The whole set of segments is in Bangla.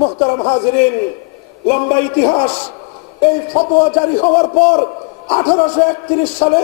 মোহতারাম হাজরিন, লম্বা ইতিহাস। এই ফতোয়া জারি হওয়ার পর আঠারোশো একত্রিশ সালে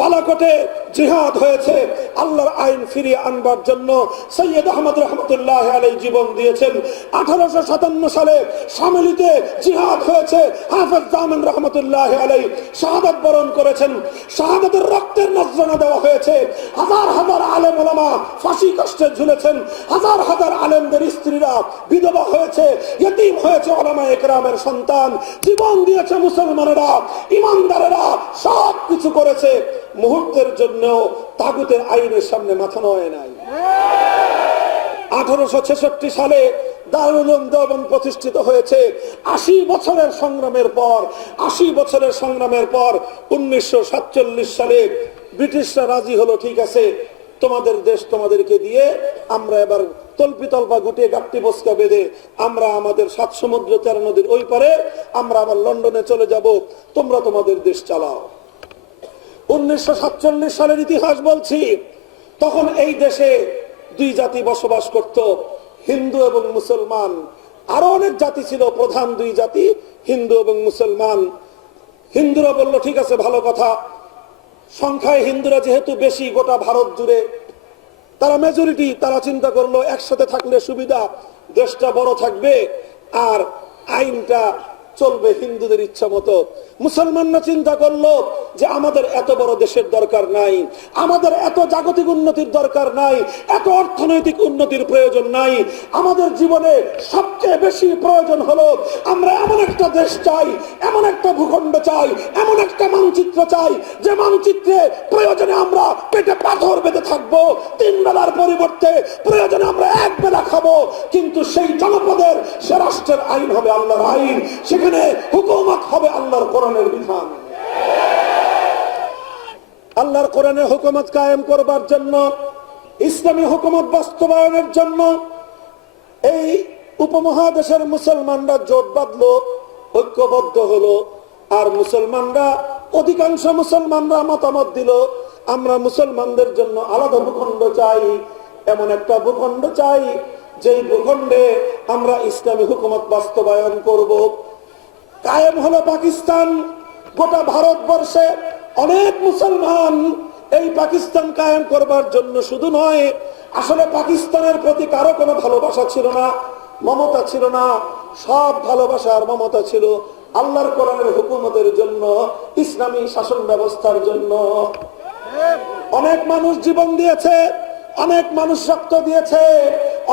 বালাকোটে জিহাদ হয়েছে। আল্লাহর আইন ফিরিয়ে আনবার জন্য সৈয়দ আহমদ রহমতুল্লাহ আলাই জীবন দিয়েছেন। আঠারোশো সাতান্ন সালে সামিলিতে জিহাদ হয়েছে। হাফেজ জামান রহমতুল্লাহ আলাই শাহাদত বরণ করেছেন। শাহাদতের রক্তের নজরানা দেওয়া হয়েছে। হাজার হাজার আলেম ওলামা ফাঁসি কষ্টে ঝুলেছেন। হাজার হাজার আলেমদের স্ত্রীরা বিধবা হয়েছে, ইয়তিম হয়েছে ওলামা একরামের সন্তান। জীবন দিয়েছে মুসলমানেরা, ইমানদারেরা সব কিছু করেছে। মুহূর্তের জন্য তাগুতের আইনের সামনে মাথা নয় নাই। আঠারোশো ছেষট্টি সালে দারুল উলুম প্রতিষ্ঠিত হয়েছে। আশি বছরের সংগ্রামের পর, আশি বছরের সংগ্রামের পর উনিশশো সাতচল্লিশ সালে ব্রিটিশরা রাজি হলো, ঠিক আছে, তোমাদের দেশ তোমাদেরকে দিয়ে আমরা এবার তল্পি তল্পা গুটিয়ে গাপটি বসকা বেঁধে আমরা আমাদের সাত সমুদ্র তেরো নদীর ওই পারে আমরা আবার লন্ডনে চলে যাব, তোমরা তোমাদের দেশ চালাও। উনিশশো সাতচল্লিশ সালের ইতিহাস বলছি, তখন এই দেশে দুই জাতি বসবাস করত, হিন্দু এবং মুসলমান। আরও অনেক জাতি ছিল, প্রধান দুই জাতি, হিন্দু এবং মুসলমান। হিন্দুরা বলল, ঠিক আছে, ভালো কথা। সংখ্যায় হিন্দুরা যেহেতু বেশি, গোটা ভারত জুড়ে। তারা মেজরিটি তারা চিন্তা করল, একসাথে থাকলে সুবিধা, দেশটা বড় থাকবে, আর আইনটা চলবে হিন্দুদের ইচ্ছা মতো। মুসলমানরা চিন্তা করল যে আমাদের এত বড় দেশের দরকার নাই, আমাদের এত জাগতিক উন্নতির দরকার নাই, এত অর্থনৈতিক উন্নতির প্রয়োজন নাই। আমাদের জীবনে সবচেয়ে বেশি প্রয়োজন হলো, আমরা এমন একটা দেশ চাই, এমন একটা ভূখণ্ড চাই, এমন একটা মানচিত্র চাই, যে মানচিত্রে প্রয়োজনে আমরা পেটে পাথর বেঁধে থাকব, তিন বেলার পরিবর্তে প্রয়োজনে আমরা এক বেলা খাব, কিন্তু সেই জনপদের, সে রাষ্ট্রের আইন হবে আল্লাহর আইন। সেখানে হুকুমত হবে আল্লাহর কোরআনের বিধান। আল্লাহর কোরআনে হুকুমত কায়েম করবার জন্য, ইসলামী হুকুমত বাস্তবায়নের জন্য এই উপমহাদেশের মুসলমানরা জোট বাঁধলো, ঐক্যবদ্ধ হলো, আর মুসলমানরা, অধিকাংশ মুসলমানরা মতামত দিল, আমরা মুসলমানদের জন্য আলাদা ভূখণ্ড চাই, এমন একটা ভূখণ্ড চাই, যেই ভূখণ্ডে আমরা ইসলামী হুকুমত বাস্তবায়ন করব। কায়েম হলো পাকিস্তান। গোটা ভারতবর্ষে অনেক মুসলমান এই পাকিস্তান কায়েম করবার জন্য শুধু নয়, আসলে পাকিস্তানের প্রতি কারও কোনো ভালোবাসা ছিল না, মমতা ছিল না, সব ভালোবাসার মমতা ছিল আল্লাহর কোরআনের হুকুমতের জন্য, ইসলামী শাসন ব্যবস্থার জন্য। অনেক মানুষ জীবন দিয়েছে, অনেক মানুষ রক্ত দিয়েছে,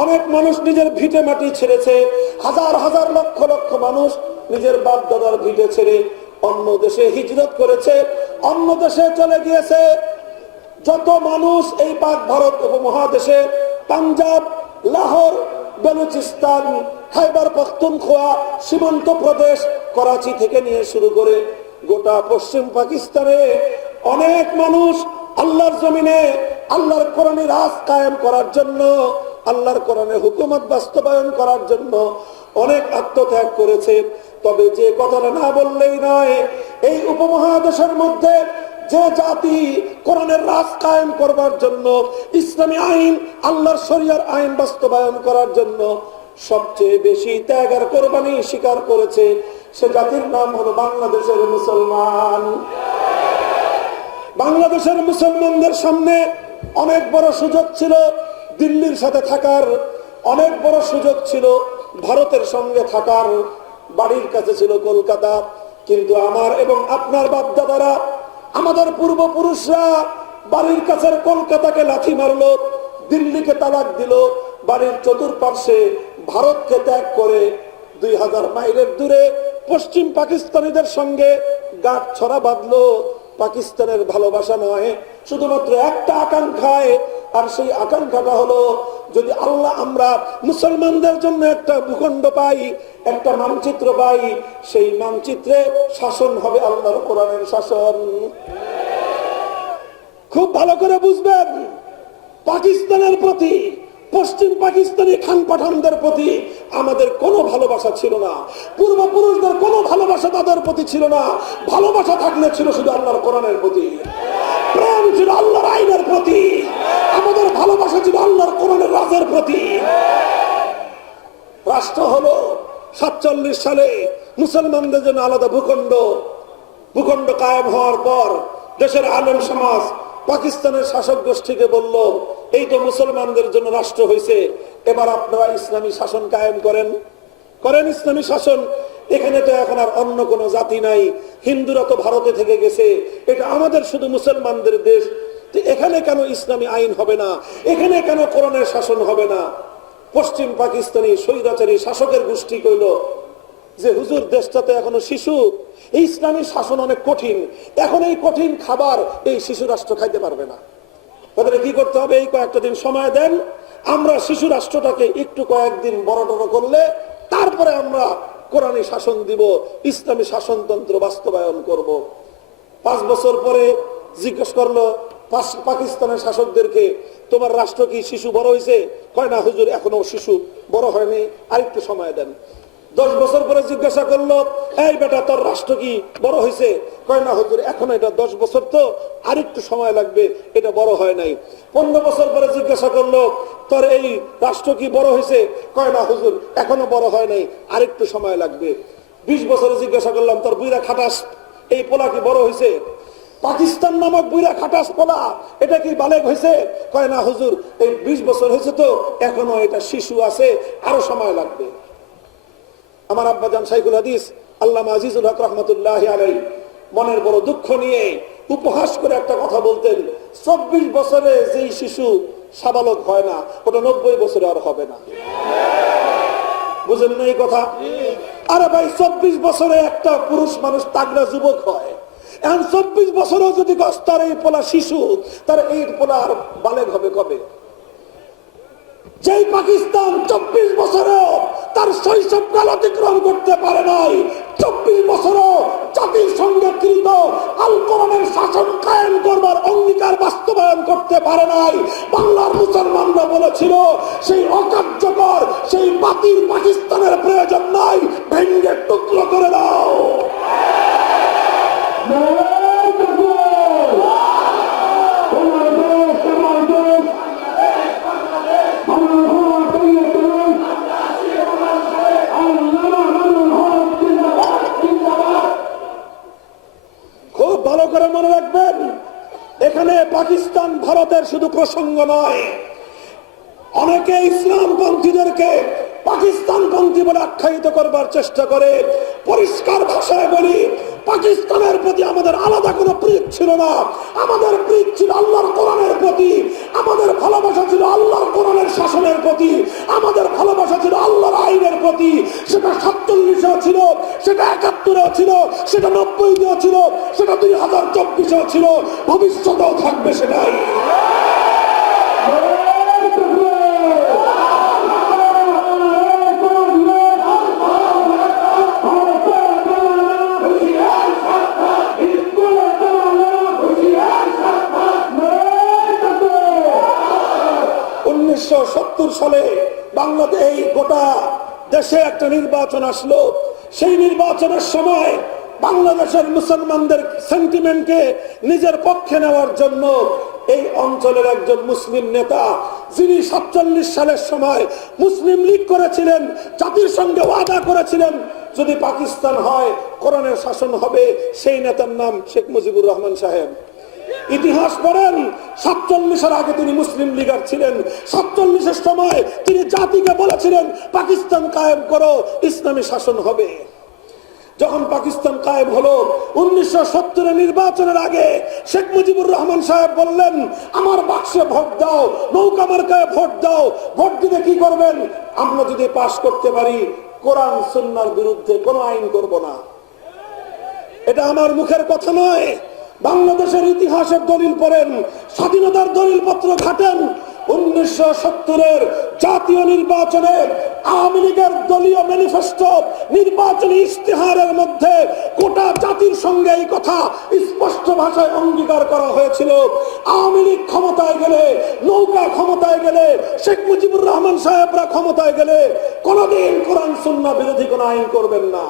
অনেক মানুষ নিজের ভিটে মাটি ছেড়েছে, হাজার হাজার লক্ষ লক্ষ মানুষ নিজের বাপ দাদার ভিটে ছেড়ে অন্য দেশে হিজরত করেছে, অন্য দেশে চলে গিয়েছে। যত মানুষ এই পাক ভারত উপমহাদেশে, পাঞ্জাব, লাহোর, বেলুচিস্তান, খাইবার পখতুনখোয়া, সীমান্ত প্রদেশ, করাচি থেকে নিয়ে শুরু করে গোটা পশ্চিম পাকিস্তানে অনেক মানুষ আল্লাহর জমিনে, আল্লাহর কোরআনের রাজ কায়েম করার জন্য, আল্লাহর কোরআনে হুকুমত বাস্তবায়ন করার জন্য অনেক আত্মত্যাগ করেছে। তবে যে কথাটা না বললেই নয়, এই উপমহাদেশের মধ্যে যে জাতি কোরআনের রাজ কায়েম করবার জন্য, ইসলামী আইন, আল্লাহর শরিয়ার আইন বাস্তবায়ন করার জন্য সবচেয়ে বেশি ত্যাগ আর কোরবানি স্বীকার করেছে, সে জাতির নাম হলো বাংলাদেশের মুসলমান। বাংলাদেশের মুসলমানদের সামনে অনেক বড় সুযোগ ছিল দিল্লির সাথে থাকার, অনেক বড় সুযোগ ছিল ভারতের সঙ্গে থাকার বাড়ির কাছে ছিল কলকাতা, কিন্তু আমার এবং আপনার বাপদাদারা, আমাদের পূর্বপুরুষরা বাড়ির কাছের কলকাতাকে লাথি মারলো, দিল্লিকে তালাক দিল, বাড়ির চতুর্পার্শ্বে ভারতকে ত্যাগ করে দুই হাজার মাইলের দূরে পশ্চিম পাকিস্তানিদের সঙ্গে গাঁট ছড়া বাঁধলো। পাকিস্তানের ভালোবাসা নয়, শুধুমাত্র একটা আকাঙ্ক্ষায় আর সেই আকাঙ্ক্ষাটা হলো, যদি আল্লাহ আমরা মুসলমানদের জন্য একটা ভূখণ্ড পাই, একটা মানচিত্র পাই, সেই মানচিত্রে শাসন হবে আল্লাহর কোরআনের শাসন। খুব ভালো করে বুঝবেন, পাকিস্তানের প্রতি পশ্চিম পাকিস্তানি খান পাঠানদের প্রতি আমাদের কোনো ভালোবাসা ছিল না। পূর্বপুরুষদের কোনো ভালোবাসা তাদের প্রতি ছিল না। ভালোবাসা থাকলে ছিল শুধু আল্লাহর কোরআনের প্রতি। প্রেম ছিল আল্লাহর আইনের প্রতি। আমাদের ভালোবাসা ছিল আল্লাহর কোরআনের রাজের প্রতি। রাষ্ট্র হলো সাতচল্লিশ সালে মুসলমানদের জন্য আলাদা ভূখণ্ড। ভূখণ্ড কায়েম হওয়ার পর দেশের আলেম সমাজ পাকিস্তানের শাসক গোষ্ঠীকে বলল এই তো মুসলমানদের জন্য রাষ্ট্র হয়েছে, এবার আপনারা ইসলামী শাসন কায়েম করেন। করেন ইসলামী শাসন। এখানে তো এখন আর অন্য কোনো জাতি নাই। হিন্দুরা তো ভারতে থেকে গেছে। এটা আমাদের শুধু মুসলমানদের দেশ। এখানে কেন ইসলামী আইন হবে না? এখানে কেন কোরআনের শাসন হবে না? পশ্চিম পাকিস্তানি স্বৈরাচারী শাসকের গোষ্ঠী কইল যে, হুজুর, দেশটাতে এখনও শিশু। এই ইসলামী শাসন অনেক কঠিন। এখন এই কঠিন খাবার এই শিশু রাষ্ট্র খাইতে পারবে না। ওদের কি করতে হবে? এই কয়েকটা দিন সময় দেন। আমরা শিশু রাষ্ট্রটাকে একটু কয়েকদিন বড় টড় করলে, তারপরে আমরা কোরআনী শাসন দিব, ইসলামী শাসনতন্ত্র বাস্তবায়ন করব। পাঁচ বছর পরে জিজ্ঞেস করল পাকিস্তানের শাসকদেরকে তোমার রাষ্ট্র কি শিশু বড় হয়েছে? কয়, না হুজুর, এখনও শিশু বড় হয়নি। আরেকটু সময় দেন। দশ বছর পরে জিজ্ঞাসা করল, এই বেটা, তোর রাষ্ট্র কি বড় হয়েছে? কয়, না হুজুর, এখন এটা দশ বছর তো আরেকটু সময় লাগবে, এটা বড় হয় নাই। পনেরো বছর পরে জিজ্ঞাসা করল, তোর এই রাষ্ট্র কি বড় হয়েছে? কয়, না হুজুর, এখনও বড় হয় নাই, আরেকটু সময় লাগবে। বিশ বছরে জিজ্ঞাসা করলাম, তোর বুইরা খাটাস, এই পোলা কি বড় হয়েছে? পাকিস্তান নামক বুইরা খাটাস পোলা, এটা কি বালেক হয়েছে? কয়, না হুজুর, এই বিশ বছর হয়েছে তো, এখনও এটা শিশু আছে, আরও সময় লাগবে। আমার আব্বাজান সাইকুল হাদিস আল্লাহ আজিজুল হক রহমতুল্লাহ আলাই মনের বড় দুঃখ নিয়ে উপহাস করে একটা কথা বলতেন, চব্বিশ বছরে যেই শিশু সাবালক হয় না, ওটা নব্বই বছরে আর হবে না। বুঝেন এই কথা? আরে ভাই, চব্বিশ বছরে একটা পুরুষ মানুষ তাগড়া যুবক হয়। এখন চব্বিশ বছরও যদি গস্তার এই পোলা শিশু, তার এই পোলা আর বালেক হবে কবে? যেই পাকিস্তান চব্বিশ বছরও তার শৈশবকাল অতিক্রম করতে পারে নাই, চব্বিশ বছরও জাতির সঙ্গে কৃত আল কোরআনের শাসন কায়েম করবার অঙ্গীকার বাস্তবায়ন করতে পারে নাই। বাংলার মুসলমানরা বলেছিল, সেই অকার্যকর, সেই বাতিল পাকিস্তানের প্রয়োজন নাই, ভেঙ্গে টুকরো করে দাও খুব ভালো করে মনে রাখবেন এখানে পাকিস্তান ভারতের শুধু প্রসঙ্গ নয় অনেকে ইসলাম পাকিস্তান পন্থী বলে আখ্যায়িত করবার চেষ্টা করে। পরিষ্কার ভাষায় বলি, পাকিস্তানের প্রতি আমাদের আলাদা কোনো প্রীত ছিল না। আমাদের প্রীত ছিল আল্লাহর কোরআনের প্রতি। আমাদের ভালোবাসা ছিল আল্লাহর কোরআনের শাসনের প্রতি। আমাদের ভালোবাসা ছিল আল্লাহর আইনের প্রতি। সেটা সাতচল্লিশেও ছিল, সেটা একাত্তরেও ছিল, সেটা নব্বইতেও ছিল, সেটা দুই হাজার চব্বিশেও ছিল। ভবিষ্যতেও থাকবে সেটাই উনিশশো সত্তর সালে বাংলাদেশ গোটা দেশে একটা নির্বাচন আসলো। সেই নির্বাচনের সময় বাংলাদেশের মুসলমানদের সেন্টিমেন্টকে নিজের পক্ষে নেওয়ার জন্য এই অঞ্চলের একজন মুসলিম নেতা, যিনি সাতচল্লিশ সালের সময় মুসলিম লীগ করেছিলেন, জাতির সঙ্গে ওয়াদা করেছিলেন, যদি পাকিস্তান হয়, কোরআনের শাসন হবে, সেই নেতার নাম শেখ মুজিবুর রহমান সাহেব। ইতিহাস পড়েন, সাতচল্লিশের আগে তিনি মুসলিম লীগার ছিলেন, সাতচল্লিশের সময় তিনি জাতিকে বলেছিলেন, পাকিস্তান কায়েম করো, ইসলামী শাসন হবে। যখন পাকিস্তান কায়েম হলো, উনিশশো সত্তরের নির্বাচনের আগে শেখ মুজিবুর রহমান সাহেব বললেন, আমার বাক্সে ভোট দাও, নৌকা মার্কায় ভোট দাও, ভোট দিতে কি করবেন? আমরা যদি পাশ করতে পারি, কোরআন, সুন্নার বিরুদ্ধে কোনো আইন করব না। এটা আমার মুখের কথা নয়। বাংলাদেশের ইতিহাসের দলিল পড়েন, স্বাধীনতার দলিল পত্র ঘাটেন। উনিশশো সত্তরের জাতীয় নির্বাচনে আওয়ামী লীগের দলীয় ম্যানিফেস্টো নির্বাচনী ইশতেহারের মধ্যে গোটা জাতির সঙ্গে এই কথা স্পষ্ট ভাষায় অঙ্গীকার করা হয়েছিল। আওয়ামী লীগ ক্ষমতায় গেলে, নৌকা ক্ষমতায় গেলে, শেখ মুজিবুর রহমান সাহেবরা ক্ষমতায় গেলে কোনদিন কোরআন, সুন্না বিরোধী কোন আইন করবেন না।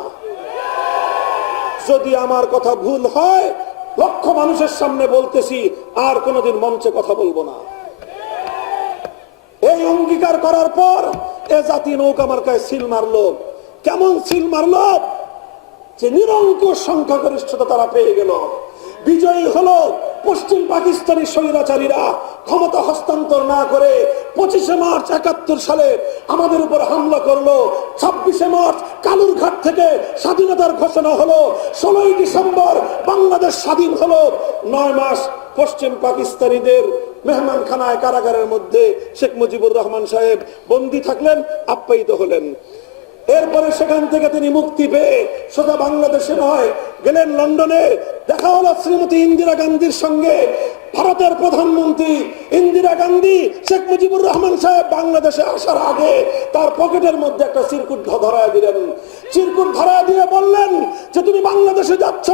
যদি আমার কথা ভুল হয় লক্ষ মানুষের সামনে বলতেছি, আর কোনদিন মঞ্চে কথা বলব না। এই অঙ্গীকার করার পর এ জাতি নৌকা মার্কায় সিল মারলো। কেমন সিল মারলো? যে নিরঙ্কুশ সংখ্যাগরিষ্ঠতা তারা পেয়ে গেল। বিজয়ী হলো পশ্চিম পাকিস্তানি স্বৈরাচারীরা ক্ষমতা হস্তান্তর না করে পঁচিশে মার্চ একাত্তর সালে আমাদের উপর হামলা করল। ছাব্বিশে মার্চ কালুরঘাট থেকে স্বাধীনতার ঘোষণা হলো। ষোলোই ডিসেম্বর বাংলাদেশ স্বাধীন হলো। নয় মাস পশ্চিম পাকিস্তানিদের মেহমানখানায় কারাগারের মধ্যে শেখ মুজিবুর রহমান সাহেব বন্দী থাকলেন, আপ্যায়িত হলেন। এরপরে সেখান থেকে তিনি মুক্তি পেয়ে সোজা বাংলাদেশে নয়, গেলেন লন্ডনে। দেখা হলো শ্রীমতী ইন্দিরা গান্ধীর সঙ্গে। ভারতের প্রধানমন্ত্রী ইন্দিরা গান্ধী, শেখ মুজিবুর রহমান সাহেব বাংলাদেশে আসার আগে তার পকেটের মধ্যে একটা চিরকুট ধরায় দিলেন। চিরকুট ধরায় দিয়ে বললেন যে, তুমি বাংলাদেশে যাচ্ছ,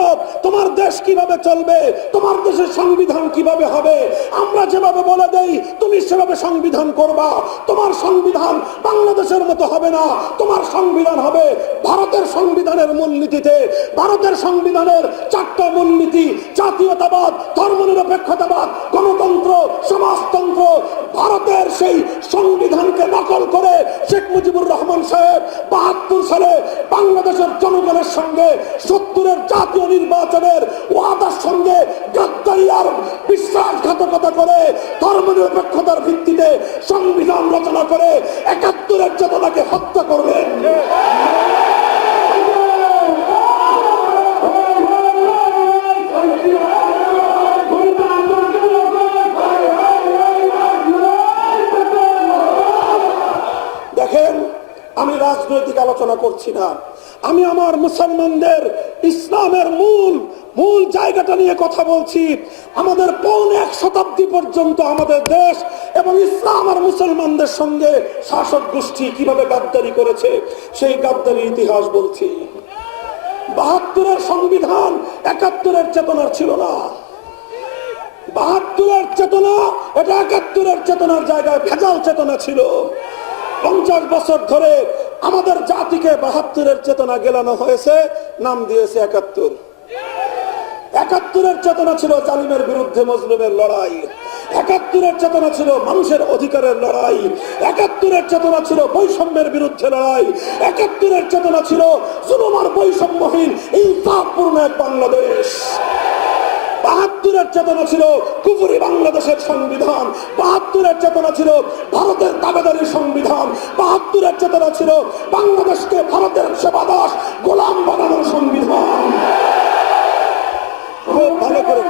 তোমার দেশ কীভাবে চলবে, তোমার দেশের সংবিধান কীভাবে হবে? আমরা যেভাবে বলে দেই, তুমি সেভাবে সংবিধান করবা। তোমার সংবিধান বাংলাদেশের মতো হবে না, তোমার সংবিধান হবে ভারতের সংবিধানের মূলনীতিতে। ভারতের সংবিধানের চারটা মূলনীতি, জাতীয়তাবাদ, ধর্মনিরপেক্ষতাবাদ, গণতন্ত্র, সমাজতন্ত্র, ভারতের সেই সংবিধানকে নকল করে শেখ মুজিবুর রহমান সাহেব বাহাত্তর সালে বাংলাদেশের জনগণের সঙ্গে সত্তরের জাতীয় নির্বাচনের ওয়াদার সঙ্গে আর বিশ্বাসঘাতকতা করে, ধর্মনিরপেক্ষতার ভিত্তিতে সংবিধান রচনা করে একাত্তরের চেতনাকে হত্যা করবেন। দেখেন, আমি রাজনৈতিক আলোচনা করছি না। আমি আমার মুসলমানদের ইসলামের মূল মূল জায়গাটা নিয়ে কথা বলছি। আমাদের পৌনে এক শতাব্দী পর্যন্ত আমাদের দেশ এবং ইসলাম আর মুসলমানদের সঙ্গে শাসক গোষ্ঠী কীভাবে গাদ্দারি করেছে, সেই গাদ্দারির ইতিহাস বলছি। বাহাত্তরের সংবিধান একাত্তরের চেতনার ছিল না। বাহাত্তরের চেতনা, এটা একাত্তরের চেতনার জায়গায় ভেজাল চেতনা ছিল। পঞ্চাশ বছর ধরে আমাদের জাতিকে বাহাত্তরের চেতনা গেলানো হয়েছে, নাম দিয়েছে একাত্তর। একাত্তরের চেতনা ছিল জালিমের বিরুদ্ধে মজলুমের লড়াই। একাত্তরের চেতনা ছিল মানুষের অধিকারের লড়াই। একাত্তরের চেতনা ছিল বৈষম্যের বিরুদ্ধে লড়াই। একাত্তরের চেতনা ছিল জুলুমার বৈষম্যহীন, ইনসাফপূর্ণ এক বাংলাদেশ। বাহাত্তরের চেতনা ছিল কুপুরি বাংলাদেশের সংবিধান। বাহাত্তরের চেতনা ছিল ভারতের দাবেদারি সংবিধান। বাহাত্তরের চেতনা ছিল বাংলাদেশকে ভারতের সেবাদাস গোলাম বানানোর সংবিধান খুব ভালো করে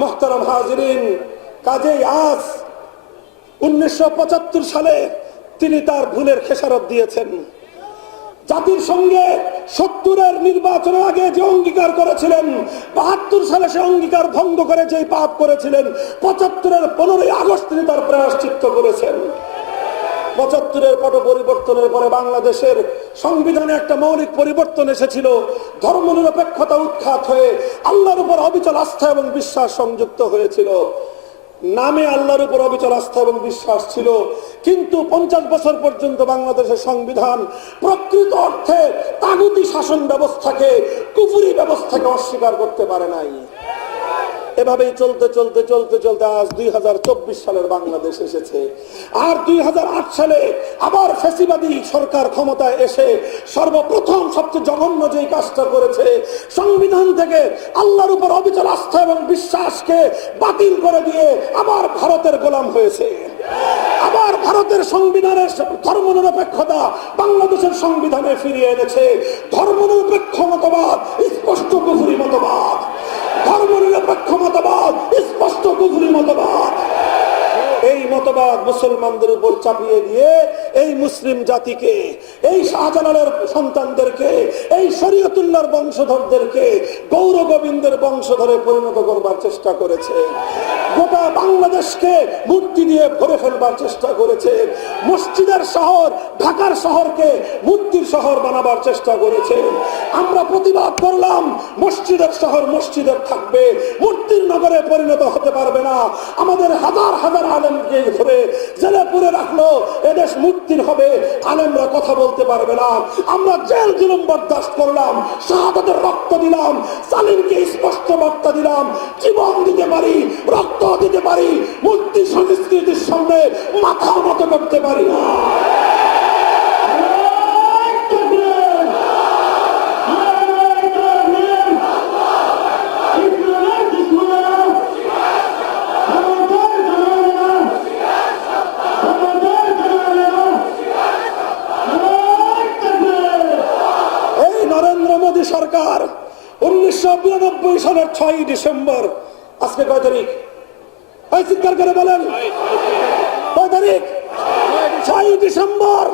মোহতারাম হাজরিন কাজেই আজ উনিশশো সালে তিনি তার ভুলের খেসারত দিয়েছেন। জাতির সঙ্গে সত্তরের নির্বাচনের আগে যে অঙ্গীকার করেছিলেন, বাহাত্তর সালে সে অঙ্গীকার ভঙ্গ করে যে পাপ করেছিলেন, পঁচাত্তরের পনেরোই আগস্ট তিনি তার প্রায়শ্চিত্ত করেছেন। পঁচাত্তরের পট পরিবর্তনের পরে বাংলাদেশের সংবিধানে একটা মৌলিক পরিবর্তন এসেছিল, ধর্মনিরপেক্ষতা উৎখাত হয়ে আল্লাহর উপর অবিচল আস্থা এবং বিশ্বাস সংযুক্ত হয়েছিল। নামে আল্লাহর উপর অবিচল আস্থা এবং বিশ্বাস ছিল। কিন্তু পঞ্চাশ বছর পর্যন্ত বাংলাদেশের সংবিধান প্রকৃত অর্থে তাগুতি শাসন ব্যবস্থাকে কুপুরি ব্যবস্থাকে অস্বীকার করতে পারে নাই। এভাবেই চলতে চলতে চলতে চলতে আজ দুই হাজার চব্বিশ সালের বাংলাদেশ এসেছে। আর দুই হাজার আট সালে আবার ফেসিবাদী সরকার ক্ষমতায় এসে সর্বপ্রথম, সবচেয়ে জঘন্য যে কাজটা করেছে, সংবিধান থেকে আল্লাহর উপর অবিচল আস্থা এবং বিশ্বাসকে বাতিল করে দিয়ে আবার ভারতের গোলাম হয়েছে। আবার ভারতের সংবিধানের ধর্মনিরপেক্ষতা বাংলাদেশের সংবিধানে ফিরিয়ে এনেছে। ধর্মনিরপেক্ষ মতবাদ, স্পষ্ট কুফুরি মতবাদ। ধর্মনিরপেক্ষ মতবাদ স্পষ্ট কুফুরি মতবাদ এই মতবাদ মুসলমানদের উপর চাপিয়ে দিয়ে এই মুসলিম জাতিকে, এই শাহজালালের সন্তানদেরকে, এই শরীয়তুল্লাহর বংশধরদেরকে গৌর গোবিন্দের বংশধরে পরিণত করবার চেষ্টা করেছে। গোটা বাংলাদেশকে মূর্তি দিয়ে ভরে ফেলবার চেষ্টা করেছে। মসজিদের শহর, ঢাকার শহরকে মূর্তির শহর বানাবার চেষ্টা করেছে। আমরা প্রতিবাদ করলাম, মসজিদের শহর মসজিদের থাকবে, মূর্তির নগরে পরিণত হতে পারবে না। আমাদের হাজার হাজার আলেমকে ধরে জেলে পুরে রাখল, এদেশ মুক্তির হবে, আলেমরা কথা বলতে পারবে না। আমরা জেল জুলুম বরদাস্ত করলাম, শাহাদাতের রক্ত দিলাম, সালিমকে স্পষ্ট বার্তা দিলাম, জীবন দিতে পারি, রক্ত দিতে পারি, মুক্তি সংস্কৃতির সামনে মাথা মতো করতে পারি না এই নরেন্দ্র মোদী সরকার উনিশশো বিরানব্বই সালের ছয় ডিসেম্বর, আজকে কয় তারিখ? এই চিৎকার করে বলেন। কয় তারিখ? ছয় ডিসেম্বর।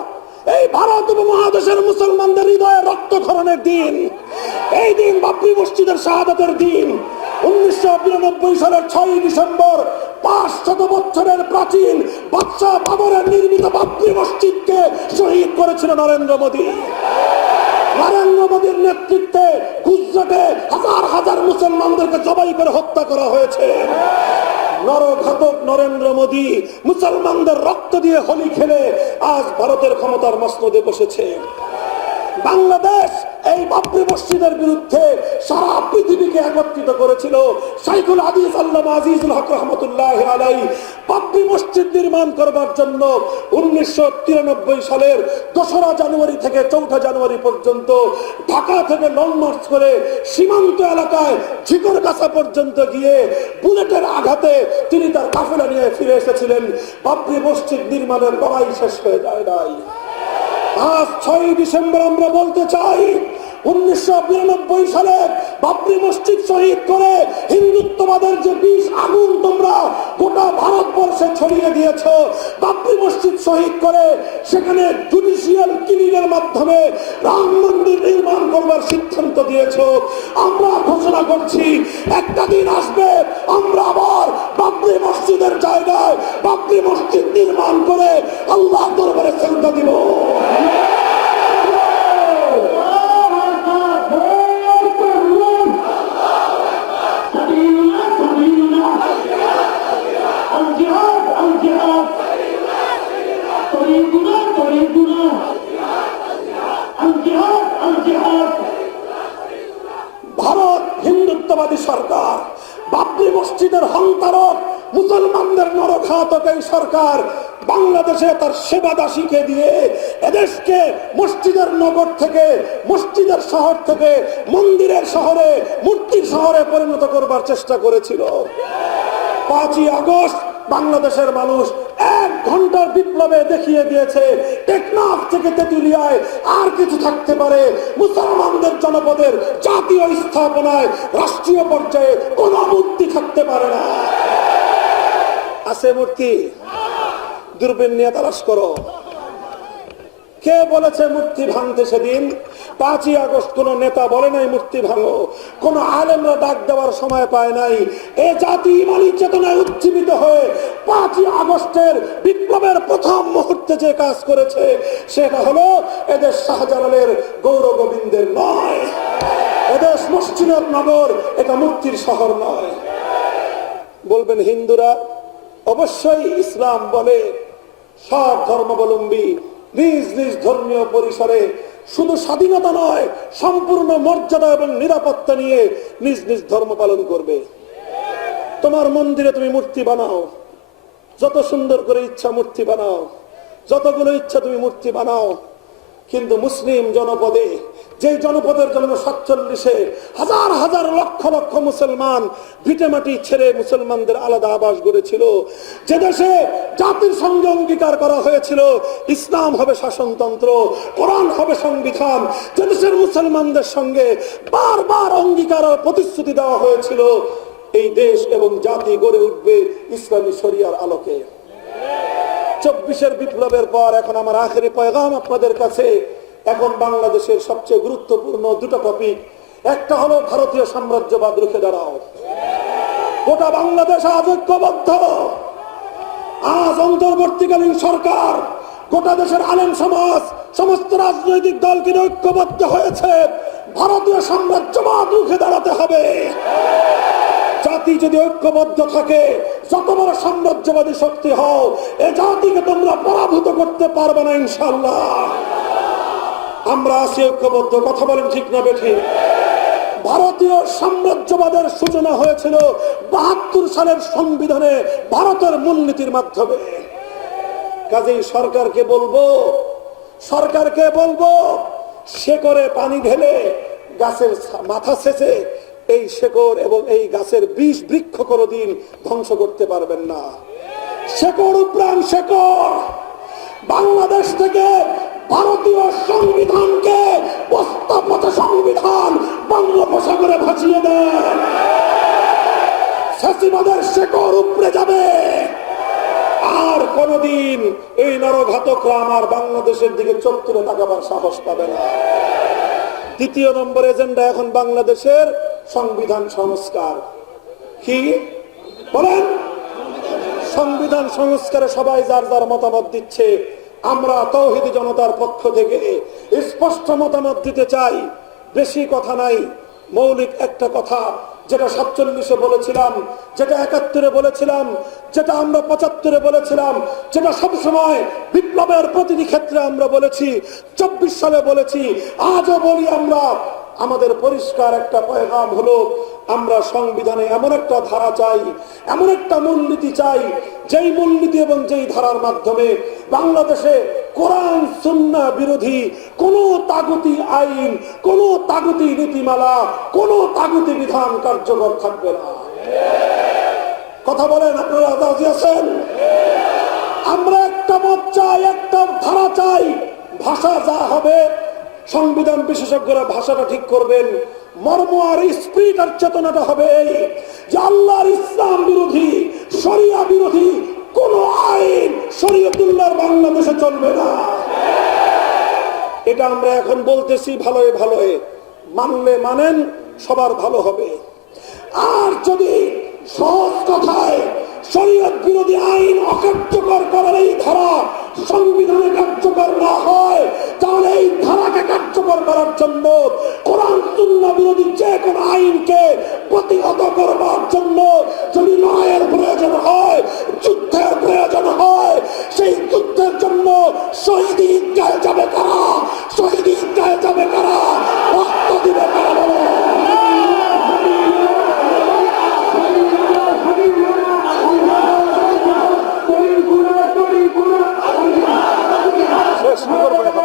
এই ভারত উপমহাদেশের মুসলমানদের হৃদয়ে রক্তক্ষরণের দিন। এই দিন বাবরি মসজিদের শাহাদাতের দিন। উনিশশো বিরানব্বই সালের ছয় ডিসেম্বর পাঁচ শত বছরের প্রাচীন বাদশাহ বাবরের নির্মিত বাবরি মসজিদকে শহীদ করেছিল নরেন্দ্র মোদী। মোদীর নেতৃত্বে গুজরাটে হাজার হাজার মুসলমানদেরকে জবাই করে হত্যা করা হয়েছে। নরঘাতক নরেন্দ্র মোদী মুসলমানদের রক্ত দিয়ে হোলি খেলে আজ ভারতের ক্ষমতার মসনদে বসেছে। বাংলাদেশ এই বাবরি মসজিদের বিরুদ্ধে সারা পৃথিবীকে একত্রিত করেছিল সাইকুল আদিস আল্লাহ আজিজুল হক রহমতুল্লাহ আলাই বাবরি মসজিদ নির্মাণ করবার জন্য উনিশশো তিরানব্বই সালের দোসরা জানুয়ারি থেকে চৌঠা জানুয়ারি পর্যন্ত ঢাকা থেকে লং মার্চ করে সীমান্ত এলাকায় ঝিকর কাছা পর্যন্ত গিয়ে বুলেটের আঘাতে তিনি তার কাফেলা নিয়ে ফিরে এসেছিলেন। বাবরি মসজিদ নির্মাণের লড়াই শেষ হয়ে যায় নাই। আজ ছয় ডিসেম্বর আমরা বলতে চাই, উনিশশো বিরানব্বই সালে বাবরি মসজিদ শহীদ করে যে বিষ আগুন তোমরা গোটা ভারতবর্ষে ছড়িয়ে দিয়েছ, বাবরি মসজিদ শহীদ করে সেখানে মাধ্যমে রাম মন্দির নির্মাণ করবার সিদ্ধান্ত দিয়েছ। আমরা ঘোষণা করছি, একটা দিন আসবে, আমরা আবার বাবরি মসজিদের জায়গায় বাবরি মসজিদ নির্মাণ করে আল্লাহ দরবারে শ্রদ্ধা দিব। সেবা দাসীকে দিয়ে এদেশকে মসজিদের নগর থেকে, মসজিদের শহর থেকে, মন্দিরের শহরে, মূর্তির শহরে পরিণত করবার চেষ্টা করেছিল। পাঁচই আগস্ট বাংলাদেশের মানুষ এক ঘণ্টার বিপ্লবে দেখিয়ে দিয়েছে, টেকনাফ থেকে তেতুলিয়ায় আর কিছু থাকতে পারে। মুসলমানদের জনপদের জাতীয় স্থাপনায় রাষ্ট্রীয় পর্যায়ে কোন মূর্তি থাকতে পারে না। আছে মূর্তি? দূরবীন নিয়ে তালাশ করো। কে বলেছে মূর্তি ভাঙতে সেদিন? পাঁচই আগস্ট কোন নেতা বলে নাই মূর্তি ভাঙো। কোন আলেমরা ডাক দেওয়ার সময় পায় নাই। এ জাতি ইমানি চেতনায় উজ্জীবিত হয়ে পাঁচই আগস্টের বিপ্লবের প্রথম মুহূর্তে যে কাজ করেছে, সেটা হলো এদের শাহজালালের গৌর গোবিন্দের নয়। এদেশ মসজিদের নগর, এটা মূর্তির শহর নয়। বলবেন হিন্দুরা, অবশ্যই ইসলাম বলে সব ধর্মাবলম্বী নিজ নিজ ধর্মীয় পরিসরে শুধু স্বাধীনতা নয়, সম্পূর্ণ মর্যাদা এবং নিরাপত্তা নিয়ে নিজ নিজ ধর্ম পালন করবে। তোমার মন্দিরে তুমি মূর্তি বানাও। যত সুন্দর করে ইচ্ছা মূর্তি বানাও। যতগুলো ইচ্ছা তুমি মূর্তি বানাও। কিন্তু মুসলিম জনপদে যে জনপদের জন্য সাতচল্লিশে হাজার হাজার লক্ষ লক্ষ মুসলমান ভিটেমাটি ছেড়ে মুসলমানদের আলাদা আবাস গড়েছিল, যে দেশে জাতির সঙ্গে অঙ্গীকার করা হয়েছিল, ইসলাম হবে শাসনতন্ত্র, কোরআন হবে সংবিধান, যে দেশের মুসলমানদের সঙ্গে বারবার অঙ্গীকার প্রতিশ্রুতি দেওয়া হয়েছিল, এই দেশ এবং জাতি গড়ে উঠবে ইসলামী শরিয়ার আলোকে। চব্বিশের বিপ্লবের পর এখন আমার আখেরি পয়গাম আপনাদের কাছে। এখন বাংলাদেশের সবচেয়ে গুরুত্বপূর্ণ দুটো টপিক একটা হলো ভারতীয় সাম্রাজ্যবাদ, রুখে দাঁড়াও। গোটা বাংলাদেশ আজ ঐক্যবদ্ধ। আজ অন্তর্বর্তীকালীন সরকার, গোটা দেশের আলেম সমাজ, সমস্ত রাজনৈতিক দলকে নিয়ে ঐক্যবদ্ধ হয়েছে। ভারতীয় সাম্রাজ্যবাদ রুখে দাঁড়াতে হবে। জাতি যদি ঐক্যবদ্ধ থাকে, যত বড় সাম্রাজ্যবাদী শক্তি হও, এ জাতিকে তোমরা পরাভূত করতে পারবে না ইনশাল্লাহ আমরা আছি ঐক্যবদ্ধ, কথা বলেন ঠিক না বেঠি? ভারতীয় সাম্রাজ্যবাদের সূচনা হয়েছিল বাহাত্তর সালের সংবিধানে ভারতের মূলনীতির মাধ্যমে। কাজেই সরকারকে বলব সরকারকে বলব শেকড়ে পানি ঢেলে গাছের মাথা শেষে এই শেকড় এবং এই গাছের বিষ বৃক্ষ কোনোদিন ধ্বংস করতে পারবেন না। শেকড় উপ্রাণ শেকড়। বাংলাদেশ থেকে ভারতীয় সংবিধানকে প্রস্তাবত সংবিধান বঙ্গোপসাগরে ভাসিয়ে দেন শাসিবাদের শেকড় উপড়ে যাবে। আর কোনদিন এই নরঘাতকরা আমার বাংলাদেশের দিকে চোখ তুলে তাকাবার সাহস পাবে না। দ্বিতীয় নম্বর এজেন্ডা এখন বাংলাদেশের সংবিধান সংস্কার। কি? বলেন। সংবিধান সংস্কারে সবাই যার যার মতামত দিচ্ছে, আমরা তৌহিদি জনতার পক্ষ থেকে স্পষ্ট মতামত দিতে চাই। বেশি কথা নাই। মৌলিক একটা কথা, যেটা সাতচল্লিশে বলেছিলাম, যেটা একাত্তরে বলেছিলাম, যেটা আমরা পঁচাত্তরে বলেছিলাম, যেটা সবসময় বিপ্লবের প্রতিটি ক্ষেত্রে আমরা বলেছি, চব্বিশ সালে বলেছি, আজও বলি আমরা আমাদের পরিষ্কার একটা পয়গাম হলো, আমরা সংবিধানে এমন একটা ধারা চাই, এমন একটা মূলনীতি চাই, যেই মূলনীতি এবং যেই ধারার মাধ্যমে বাংলাদেশে কোরআন, সুন্না বিরোধী কোন তাগতি আইন, কোন তাগতি নীতিমালা, কোন তাগতি বিধান কার্যকর থাকবে না। কথা বলেন আপনারা রাজি আছেন? আমরা একটা মত চাই, একটা ধারা চাই, ভাষা যা হবে সংবিধান বিশেষজ্ঞরা ভাষাটা ঠিক করবেন। মর্ম আর স্পিরিট আর চেতনাটা হবে এই যে আল্লাহর ইসলাম বিরোধী, শরিয়া বিরোধী, কোন আইন শরীয়তুল্লাহর বাংলাদেশে চলবে না। এটা আমরা এখন বলতেছি ভালোই ভালোই মানলে মানেন, সবার ভালো হবে। আর যদি সহজ কথায় শরীয়ত বিরোধী আইন অকার্যকর করার এই ধারা সংবিধানে কার্যকর না হয়, তাহলে এই ধারাকে কার্যকর করার জন্য কোরআন শূন্য বিরোধী যে কোনো আইনকে প্রতিহত করবার জন্য যদি লড়াইয়ের প্রয়োজন হয়, যুদ্ধের প্রয়োজন হয়, সেই যুদ্ধের জন্য শহীদ ঈদগাহে যাবে কারা? শহীদ ঈদগাহে যাবে কারা? Gracias.